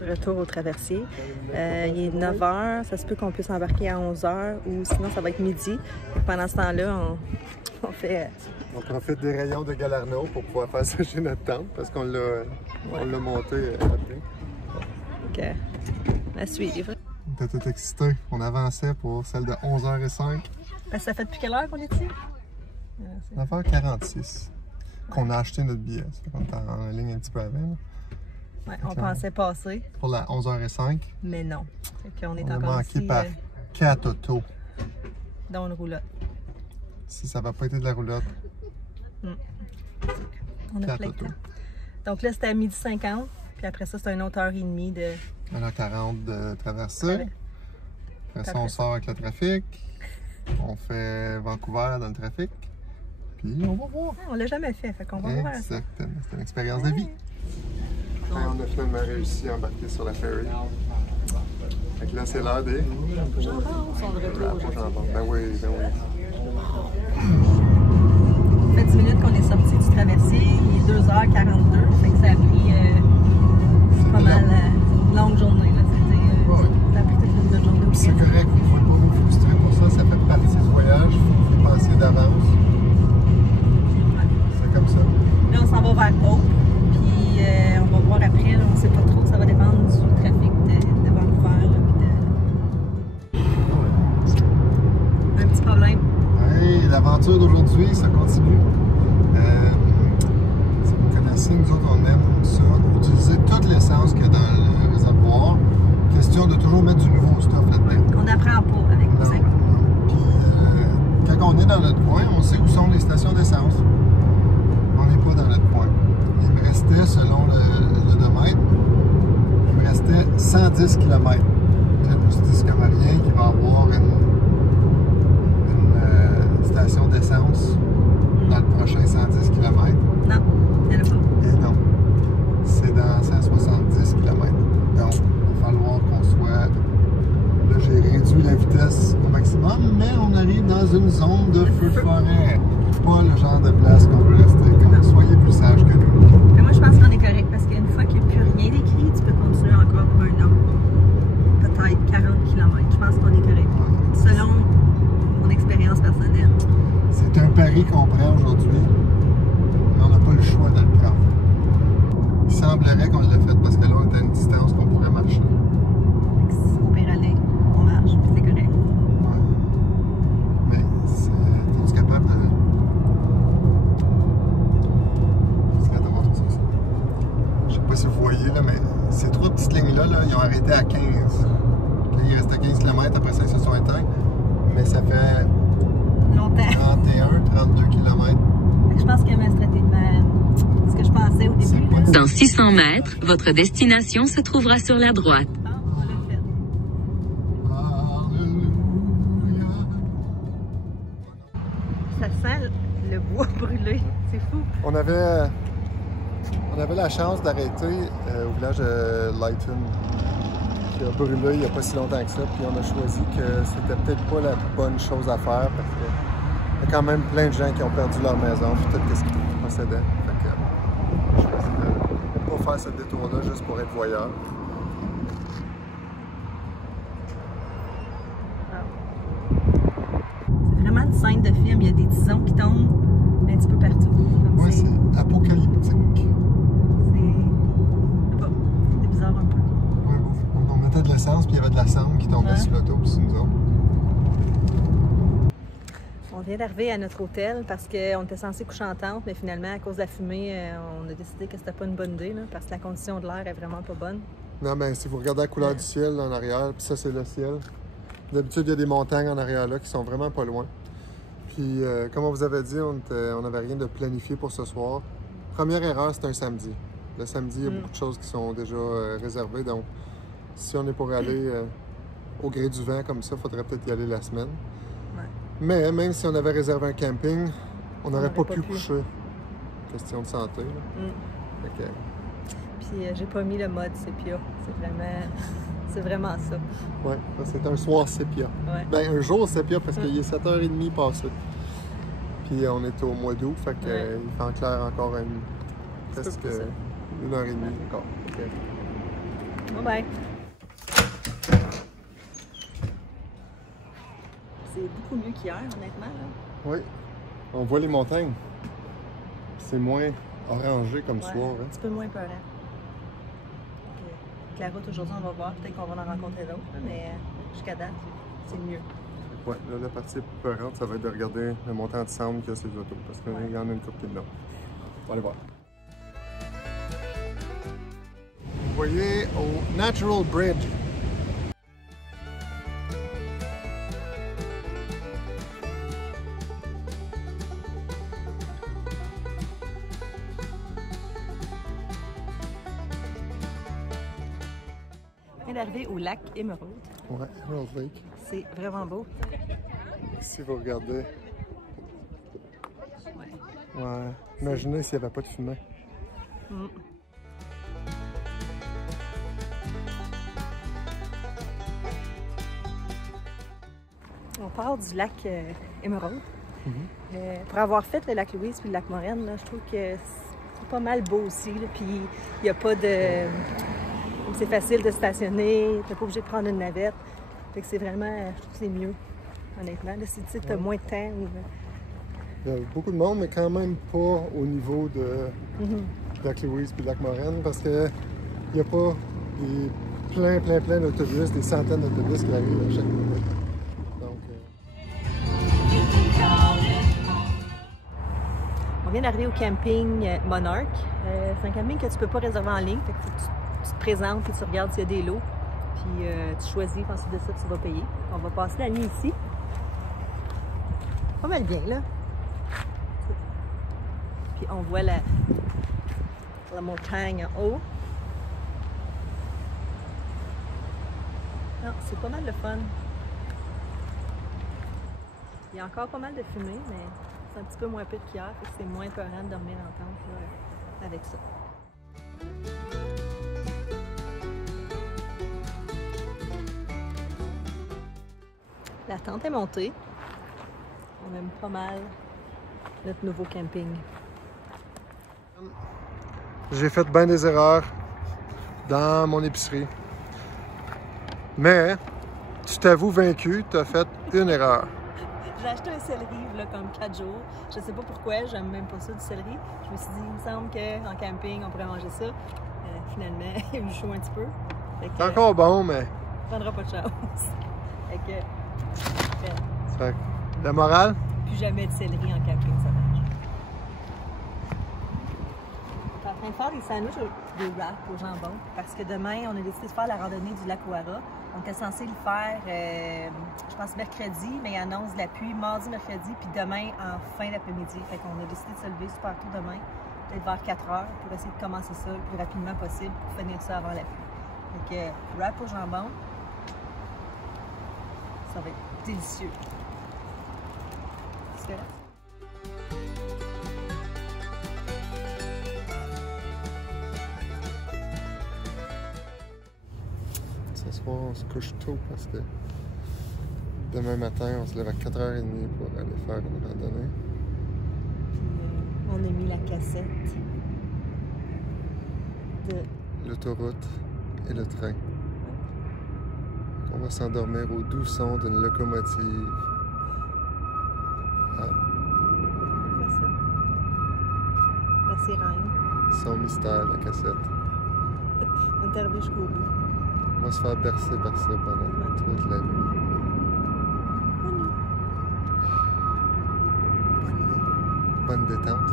Retour au traversier. Il est 9 h, ça se peut qu'on puisse embarquer à 11 h ou sinon ça va être midi. Et pendant ce temps-là, on fait... On profite des rayons de Galarno pour pouvoir faire sécher notre tente parce qu'on l'a monté après. Donc, à suivre. On était tout excités. On avançait pour celle de 11h05. Ça fait depuis quelle heure qu'on est ici? 9h46 qu'on a acheté notre billet. Ça fait qu'on est en ligne un petit peu avant. Là. Ouais, on pensait passer. Pour la 11h05. Mais non. On est on encore a manqué ici, par 4 autos. Dans une roulotte. Si ça va pas été de la roulotte. On a plein de temps. Donc là, c'était à 12h50. Puis après ça, c'est une autre heure et demie de... 1h40 de traversée. Après ça, on sort avec le trafic. On fait Vancouver dans le trafic. Puis on va voir. On l'a jamais fait, fait qu'on va voir. Exactement. C'est une expérience de vie. Et on a finalement réussi à embarquer sur la ferry. Fait que là, c'est l'heure des... Jambons sont de retour aujourd'hui. Ben oui, ben oui. Ça fait 10 minutes qu'on est sorti du traversier. Il est 2h42. Fait que ça a pris pas mal une longue journée. Ça a pris toute une bonne journée. C'est correct, il ne faut pas vous frustrer pour ça. Ça fait partie du voyage. Il faut y penser d'avance. C'est comme ça. Là, on s'en va vers Hope. Puis on va voir après. Là, on ne sait pas trop. Ça va dépendre du trafic de Vancouver. Un petit problème. Hey, l'aventure d'aujourd'hui, ça continue. Si vous connaissez, nous autres, on aime ça, utiliser toute l'essence qu'il y a dans le réservoir. Question de toujours mettre du nouveau stuff là-dedans. On n'apprend pas avec nous. Puis, quand on est dans notre coin, on sait où sont les stations d'essence. On n'est pas dans notre coin. Il me restait, selon l'odomètre, il me restait 110 km. Je me suis dit, c'est comme rien qu'il va y avoir une station d'essence dans le prochain 110 km. Non, il n'y en a pas. Et non, c'est dans 170 km. Donc, il va falloir qu'on soit... Là, j'ai réduit la vitesse au maximum, mais on arrive dans une zone de feu de forêt. Pas le genre de place qu'on veut rester. Comme soyez plus sages que nous. Mais moi, je pense qu'on est correct parce qu'une fois qu'il n'y a plus rien d'écrit, tu peux continuer encore pour un an. Peut-être 40 km. Je pense qu'on est correct. Ouais. Selon mon expérience personnelle. C'est un pari qu'on prend aujourd'hui, mais on n'a pas le choix de le prendre. Il semblerait qu'on l'a fait parce que là, on est à une distance qu'on pourrait marcher. Au pire aller, on marche, puis c'est correct. Ouais. Mais es-tu capable de... Je sais pas si vous voyez, là, mais ces trois petites lignes-là, là, ils ont arrêté à 15. Là, il reste à 15 km, après ça, ils se sont éteints. Mais ça fait... longtemps. 31, 32 km. Je pense que ma stratégie, ce que je pensais au début. Dans 600 mètres, votre destination se trouvera sur la droite. Ah, on l'a fait. Ça sent le bois brûlé. C'est fou. On avait la chance d'arrêter au village de Lytton, qui a brûlé il n'y a pas si longtemps que ça. Puis on a choisi que c'était peut-être pas la bonne chose à faire parce que il y a quand même plein de gens qui ont perdu leur maison puis tout ce qui possédaient. Fait que on a choisi de ne pas faire ce détour-là juste pour être voyeur. C'est vraiment une scène de film. Il y a des tisons qui tombent un petit peu partout. Oui, c'est apocalyptique. C'est bizarre un peu. Ouais, on mettait de l'essence puis il y avait de la cendre qui tombait sur l'auto puis sur nous autres. On vient d'arriver à notre hôtel parce qu'on était censé coucher en tente, mais finalement, à cause de la fumée, on a décidé que c'était pas une bonne idée, là, parce que la condition de l'air est vraiment pas bonne. Non, mais si vous regardez la couleur du ciel là, en arrière, puis ça, c'est le ciel. D'habitude, il y a des montagnes en arrière là qui sont vraiment pas loin. Puis, comme on vous avait dit, on n'avait rien de planifié pour ce soir. Première erreur, c'est un samedi. Le samedi, il y a beaucoup de choses qui sont déjà réservées, donc si on est pour aller au gré du vent comme ça, il faudrait peut-être y aller la semaine. Mais même si on avait réservé un camping, on n'aurait pas pu coucher. Question de santé. Okay. Puis j'ai pas mis le mode sépia. C'est vraiment ça. Oui, c'est un soir sépia. Ouais. Ben un jour sépia parce qu'il est 7h30 passé. Puis on est au mois d'août, fait qu'il fait en clair encore presque 1h30 encore. Okay. Bye bye. C'est beaucoup mieux qu'hier, honnêtement. Là. Oui. On voit les montagnes. C'est moins orangé comme soir. Hein? Un petit peu moins peurant. Avec la route aujourd'hui, on va voir. Peut-être qu'on va en rencontrer d'autres, mais jusqu'à date, c'est mieux. Ouais, là, la partie peurante, ça va être de regarder le montant de sound qu'il y a sur les autos. Parce qu'il y en a une couple qui est dedans. On va aller voir. Vous voyez au Natural Bridge. On vient d'arriver au lac Émeraude. Ouais, Emerald Lake. C'est vraiment beau. Si vous regardez. Ouais. Ouais. Imaginez s'il n'y avait pas de fumée. Mm. On part du lac Émeraude. Pour avoir fait le lac Louise puis le lac Moraine, là, je trouve que c'est pas mal beau aussi. Là, puis il n'y a pas de... C'est facile de stationner, t'es pas obligé de prendre une navette. Fait que c'est vraiment... Je trouve que c'est mieux, honnêtement. Là, si tu as moins de temps. Ou... Il y a beaucoup de monde, mais quand même pas au niveau de lac Louise puis lac Moraine, parce que il n'y a pas des plein d'autobus, des centaines d'autobus qui arrivent à chaque minute. Donc, On vient d'arriver au camping Monarch. C'est un camping que tu peux pas réserver en ligne. Fait que faut que tu te présentes et tu regardes s'il y a des lots. Puis tu choisis, ensuite de ça, tu vas payer. On va passer la nuit ici. Pas mal bien, là. Puis on voit la montagne en haut. Non, c'est pas mal de fun. Il y a encore pas mal de fumée, mais c'est un petit peu moins pire qu'hier, fait que c'est moins peurant de dormir en tente là, avec ça. La tente est montée. On aime pas mal notre nouveau camping. j'ai fait bien des erreurs dans mon épicerie. Mais tu t'avoues vaincu, tu as fait une erreur. J'ai acheté un céleri là, comme 4 jours. Je sais pas pourquoi, j'aime même pas ça du céleri. Je me suis dit, il me semble qu'en camping, on pourrait manger ça. Finalement, il y a eu chaud un petit peu. C'est encore bon, mais... Ça prendra pas de chance. Fait que... Fait que, la morale? Plus jamais de céleri en camping sauvage. Je suis en train de faire des sandwichs de wrap au jambon parce que demain, on a décidé de faire la randonnée du lac Ouara. On était censé le faire, je pense, mercredi, mais il annonce la pluie mardi, mercredi, puis demain en fin d'après-midi. Fait qu'on a décidé de se lever super tôt demain, peut-être vers 4 heures, pour essayer de commencer ça le plus rapidement possible pour finir ça avant la pluie. Fait que wrap au jambon, ça va être délicieux. C'est correct. Ce soir, on se couche tôt parce que demain matin, on se lève à 4h30 pour aller faire une randonnée. Puis on a mis la cassette de... L'autoroute et le train. On va s'endormir au doux son d'une locomotive. Ah, Quoi ça? La sirène. son mystère, la cassette. On est arrivé jusqu'au bout. On va se faire bercer par ça pendant toute la nuit. Bonne détente.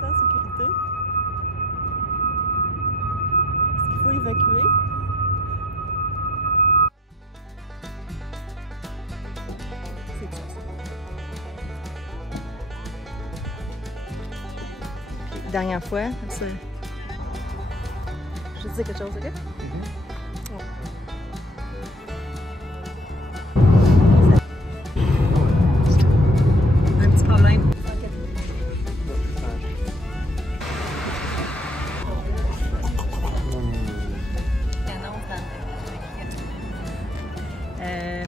Sans sécurité. Est-ce qu'il faut évacuer? C'est ça. Puis, dernière fois, ça. Je te dis quelque chose, ok? Un petit problème.